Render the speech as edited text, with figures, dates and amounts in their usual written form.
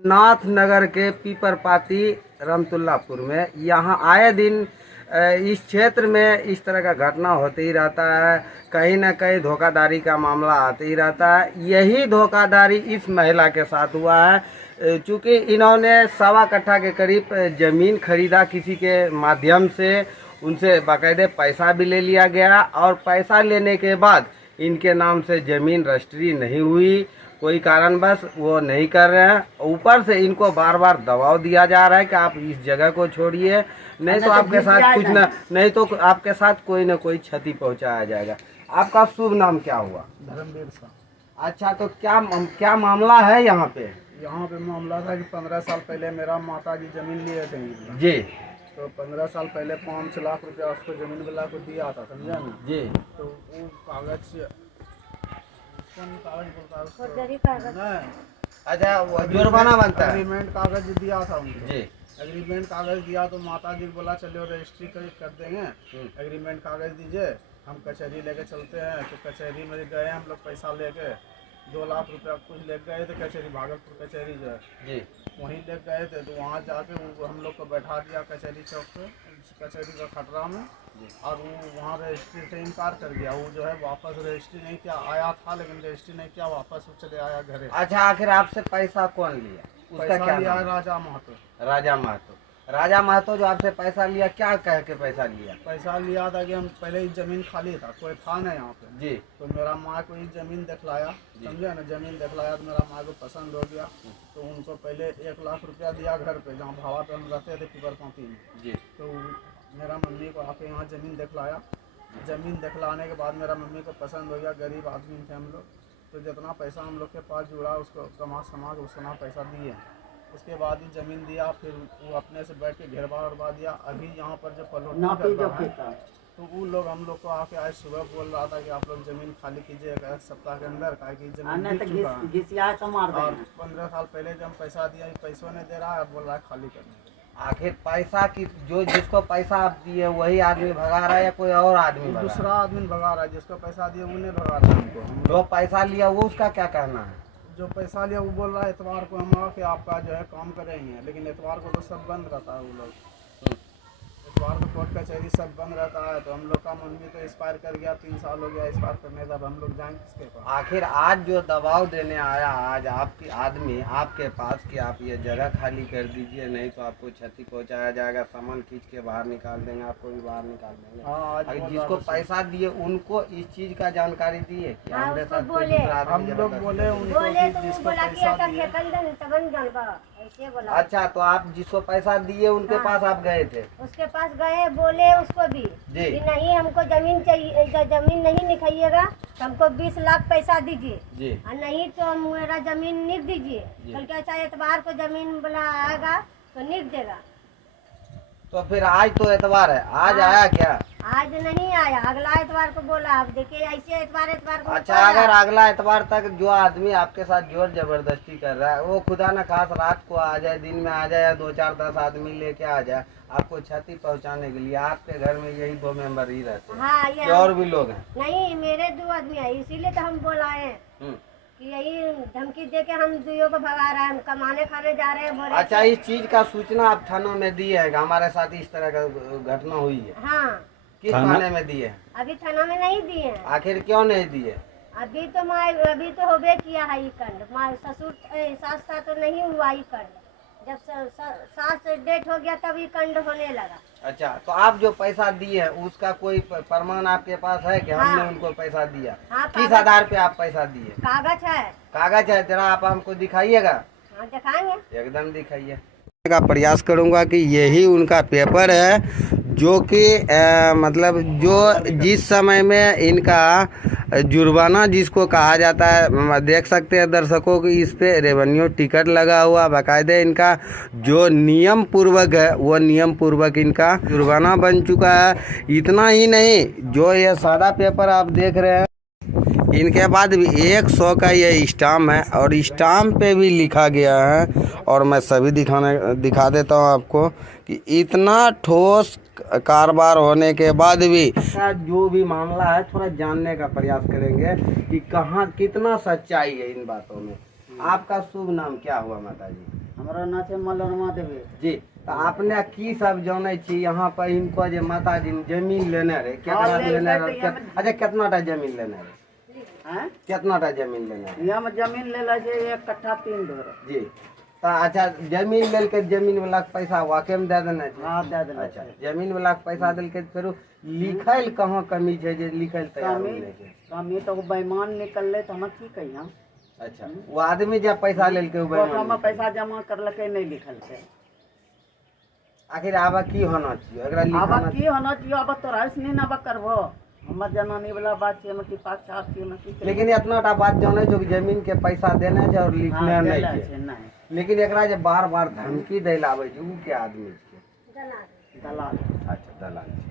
नाथ नगर के पीपरपाती रमतुल्लापुर में यहाँ आए दिन इस क्षेत्र में इस तरह का घटना होते ही रहता है। कहीं ना कहीं धोखाधड़ी का मामला आते ही रहता है। यही धोखाधड़ी इस महिला के साथ हुआ है। चूँकि इन्होंने 1.25 कट्ठा के करीब ज़मीन खरीदा किसी के माध्यम से, उनसे बाकायदे पैसा भी ले लिया गया और पैसा लेने के बाद इनके नाम से ज़मीन रजिस्ट्री नहीं हुई। कोई कारणवश वो नहीं कर रहे हैं। ऊपर से इनको बार बार दबाव दिया जा रहा है कि आप इस जगह को छोड़िए, नहीं तो आपके साथ कुछ ना, नहीं तो आपके साथ कोई ना कोई क्षति पहुंचाया जाएगा। आपका शुभ नाम क्या हुआ? धर्मवीर सा। अच्छा, तो क्या मामला है यहाँ पे? यहाँ पे मामला था कि 15 साल पहले मेरा माता जी जमीन लिए थे जी। तो 15 साल पहले 5 लाख रुपया उसको जमीन वाला को दिया था, समझा ना जी। तो वो कागज कौन कागज बोलता है उसको? अच्छा, वो जुर्माना बनता है। एग्रीमेंट कागज दिया था उनको जी। एग्रीमेंट कागज दिया तो माता जी बोला चलो रजिस्ट्री कर देंगे, एग्रीमेंट कागज दीजिए, हम कचहरी लेके चलते हैं। तो कचहरी में गए हम लोग, पैसा लेके 2 लाख रुपया कुछ ले गए थे कचहरी, भागलपुर कचहरी जो है जी, वहीं ले गए थे। तो वहाँ जाके वो हम लोग को बैठा दिया कचहरी चौक पे, कचहरी का खटरा में, और वो वहाँ रजिस्ट्री से इनकार कर गया। वो जो है वापस रजिस्ट्री नहीं किया, आया था लेकिन रजिस्ट्री नहीं किया, वापस वो चले आया घरे। अच्छा, आखिर आपसे पैसा कौन लिया? उसका पैसा क्या लिया नाम? राजा महतो। राजा महतो। राजा महतो जो आपसे पैसा लिया, क्या कह के पैसा लिया? पैसा लिया था कि हम पहले ही जमीन खाली था, कोई था ना यहाँ पे जी। तो मेरा माँ को ही जमीन दिखलाया, समझे ना, जमीन दिखलाया तो मेरा माँ को पसंद हो गया। तो उनको पहले 1 लाख रुपया दिया घर पे, जहाँ भावा पे हम रहते थे पीपरपाती में। जी। तो मेरा मम्मी को आके यहाँ ज़मीन दिखलाया। ज़मीन दिखलाने के बाद मेरा मम्मी को पसंद हो गया। गरीब आदमी थे हम लोग, तो जितना पैसा हम लोग के पास जुड़ा उसको कमा समा के उतना पैसा दिए। उसके बाद ही ज़मीन दिया, फिर वो अपने से बैठ के घेरवा उड़वा दिया। अभी यहाँ पर जो पलौटी कर रहा है तो वो लोग हम लोग को आके आज सुबह बोल रहा था कि आप लोग ज़मीन खाली कीजिए 1 सप्ताह के अंदर, काहे कि ज़मीन बिक चुका है। और 15 साल पहले जब हम पैसा दिया, पैसों नहीं दे रहा है, बोल रहा है खाली करने। आखिर पैसा की जिसको पैसा आप दिए वही आदमी भगा रहा है या कोई और आदमी भगा रहा है? दूसरा आदमी भगा रहा है, जिसको पैसा दिया उन्हें भगा रहा है हमको। जो पैसा लिया वो उसका क्या कहना है? जो पैसा लिया वो बोल रहा है इतवार को हम आके आपका जो है काम करेंगे, लेकिन इतवार को तो सब बंद रहता है। वो लोग इतवार को कोर्ट कचहरी सब बंद रहता है। तो हम लोग का मम्मी तो एक्सपायर कर गया, 3 साल हो गया एक्सपायर करने का। हम लोग जाएंगे किसके पास? आखिर आज जो दबाव देने आया आज आपकी आदमी आपके पास कि आप ये जगह खाली कर दीजिए, नहीं तो आपको क्षति पहुंचाया जाएगा, सामान खींच के बाहर निकाल देंगे, आपको भी बाहर निकाल देंगे। हाँ, अगर जिसको पैसा दिए उनको इस चीज का जानकारी दिए कि हमारे साथ कोई दूसरा आदमी हम लोग बोले उनको कि जिसको पैसा दिए। अच्छा, तो आप जिसको पैसा दिए उनके पास आप गए थे? उसके पास गए, बोले उसको भी जी। कि नहीं हमको जमीन चाहिए, जमीन नहीं निकालिएगा तो हमको 20 लाख पैसा दीजिए जी। और नहीं तो मेरा जमीन निक दीजिए। कल के अच्छा एतवार को जमीन वाला आएगा तो निक देगा। तो फिर आज तो एतवार है, आज आया क्या? आज नहीं आया, अगला एतवार को बोला। अब देखिए ऐसे एतवार को अच्छा, अगर अगला एतवार तक जो आदमी आपके साथ जोर जबरदस्ती कर रहा है वो खुदा न खास रात को आ जाए, दिन में आ जाए, या 2-4-10 आदमी लेके आ जाए आपको क्षति पहुंचाने के लिए, आपके घर में यही 2 मेंबर ही रहते हैं? हाँ, ये और भी लोग हैं? नहीं, मेरे 2 आदमी है, इसीलिए तो हम बोलाए हैं कि यही धमकी दे के हम दुइयों को भगा रहे हैं, हम कमाने खाने जा रहे हैं बोले। अच्छा, इस चीज का सूचना आप थानों में दी है कि हमारे साथ इस तरह का घटना हुई है? हाँ। किस थाने में दी है? अभी थाना में नहीं दिए। आखिर क्यों नहीं दिए? अभी तो होबे किया है ये कांड। ससुर सास तो नहीं हुआ ये कांड, जब सास डेथ हो गया तब ये कांड होने लगा। अच्छा, तो आप जो पैसा दिए उसका कोई प्रमाण आपके पास है कि हमने उनको पैसा दिया? हाँ, किस आधार पे आप पैसा दिए? कागज है। कागज है, जरा आप हमको दिखाइएगा। हाँ, दिखाएंगे, एकदम दिखाइए। का प्रयास करूंगा कि यही उनका पेपर है जो कि मतलब जो जिस समय में इनका जुर्माना जिसको कहा जाता है, देख सकते हैं दर्शकों कि इस पे रेवेन्यू टिकट लगा हुआ, बाकायदे इनका जो नियम पूर्वक है वो नियम पूर्वक इनका जुर्माना बन चुका है। इतना ही नहीं, जो ये सादा पेपर आप देख रहे हैं इनके बाद भी 100 का ये स्टाम्प है और स्टाम्प पे भी लिखा गया है, और मैं सभी दिखा देता हूँ आपको कि इतना ठोस कारोबार होने के बाद भी जो भी मामला है थोड़ा जानने का प्रयास करेंगे कि कहाँ कितना सच्चाई है इन बातों में। आपका शुभ नाम क्या हुआ माता जी? हमारा नाम है मलरमा देवी। जी, तो आपने की सब जाने छी यहाँ पर इनको जे माता जी जमीन लेने रहे, कितना लेने रहे? अच्छा, कितना टा जमीन लेने रहे? हैं? कितना टा जमीन लेने रहे? यहाँ में जमीन ले ला छै 1 कट्ठा 3 धोर। जी, तो अच्छा जमीन लेल के जमीन वाला के पैसा वाके में दे देना छै? हाँ दे देना अच्छा, छै। जमीन वाला के पैसा दिल के फिर लिखल कहाँ कमी छै जे लिखल तैयार कमी नहीं छै? कमी तो बेईमान निकलले तो हम की कहिया। अच्छा, वो आदमी जब पैसा लेल के कोर्ट में पैसा जमा करलकै नहीं लिखल छै। आखिर आबा की होना चाहिए एकरा अब लिखाना? की होना चाहिए? अब तोरा से नहीं ना करबो। हमर जनानी वाला बात छै, हम की पाक छाप छी, हम की करियै? लेकिन इतना टा बात जाने जो कि जमीन के पैसा देना है और लिखना हाँ, नहीं देला है। छै, नहीं लेकिन एकरा जे बार बार धमकी दै ला आबै छै उ के आदमी छै? दलाल। दलाल। अच्छा, दलाल छै।